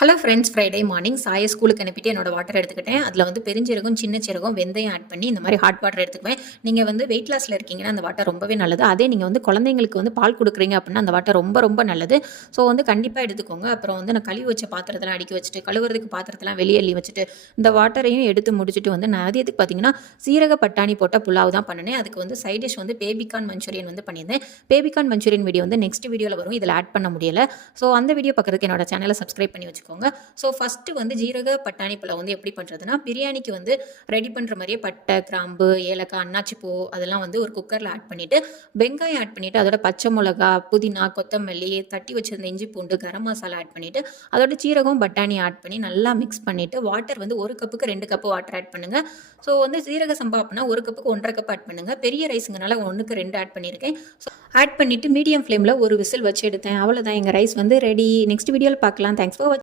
Hello friends, Friday morning சாயை ஸ்கூலுக்கு அனுப்பிட்டு என்னோட வாட்டர் எடுத்துக்கிட்டேன். அதில் வந்து பெருஞ்சீரகம், சின்ன சீரகம், வெந்தயம் ஆட் பண்ணி இந்த மாதிரி ஹாட் வாட்டர் எடுத்துக்குவேன். நீங்கள் வந்து வெயிட் லாஸில் இருக்கீங்கன்னா அந்த வாட்டர் ரொம்பவே நல்லது. அதே நீங்கள் வந்து குழந்தைங்களுக்கு வந்து பால் கொடுக்குறீங்க அப்படின்னா அந்த வாட்டர் ரொம்ப ரொம்ப நல்லது. ஸோ வந்து கண்டிப்பாக எடுத்துக்கோங்க. அப்புறம் வந்து நான் கழுவி வச்ச பாத்திரத்தெல்லாம் அடுக்கி வச்சுட்டு, கழுவுறதுக்கு பாத்திரத்தெல்லாம் வெளியே அள்ளி வச்சுட்டு, இந்த வாட்டரையும் எடுத்து முடிச்சுட்டு வந்து நான் அது எதுக்கு பார்த்தீங்கன்னா சீரக பட்டாணி போட்ட புலாவ் தான் பண்ணினேன். அதுக்கு வந்து சைட் டிஷ் வந்து பேபிகார்ன் மஞ்சூரியன் வந்து பண்ணியிருந்தேன். பேபிகார்ன் மஞ்சூரியன் வீடியோ வந்து நெக்ஸ்ட் வீடியோவில் வரும். இதில் ஆட் பண்ண முடியலை. ஸோ அந்த வீடியோ பார்க்குறதுக்கு என்னோட சேனலை சப்ஸ்கிரைப் பண்ணி வச்சுக்கோங்க. ஸோ ஃபஸ்ட்டு வந்து ஜீரக பட்டாணி புலாவ் வந்து எப்படி பண்ணுறதுன்னா, பிரியாணிக்கு வந்து ரெடி பண்ணுற மாதிரியே பட்டை, கிராம்பு, ஏலக்காய், அன்னாச்சி பூ அதெல்லாம் வந்து ஒரு குக்கரில் ஆட் பண்ணிவிட்டு, வெங்காயம் ஆட் பண்ணிவிட்டு, அதோட பச்சை மிளகா, புதினா, கொத்தமல்லி, தட்டி வச்சிருந்த இஞ்சி பூண்டு, கரம் மசாலா ஆட் பண்ணிவிட்டு, அதோட சீரகம் பட்டாணி ஆட் பண்ணி நல்லா மிக்ஸ் பண்ணிவிட்டு, வாட்டர் வந்து 1 கப்புக்கு 2 கப்பு வாட்டர் ஆட் பண்ணுங்கள். ஸோ வந்து சீரக சம்பா அப்படின்னா 1 கப்புக்கு 1.5 கப் ஆட் பண்ணுங்கள். பெரிய ரைஸுங்கனால 1க்கு 2 ஆட் பண்ணியிருக்கேன். ஸோ ஆட் பண்ணிவிட்டு மீடியம் ஃப்ளேமில் ஒரு விசில் வச்சு எடுத்தேன். அவ்வளோதான், எங்கள் ரைஸ் வந்து ரெடி. நெக்ஸ்ட் வீடியோவில் பார்க்கலாம். தேங்க்ஸ் ஃபார் வாட்சிங்.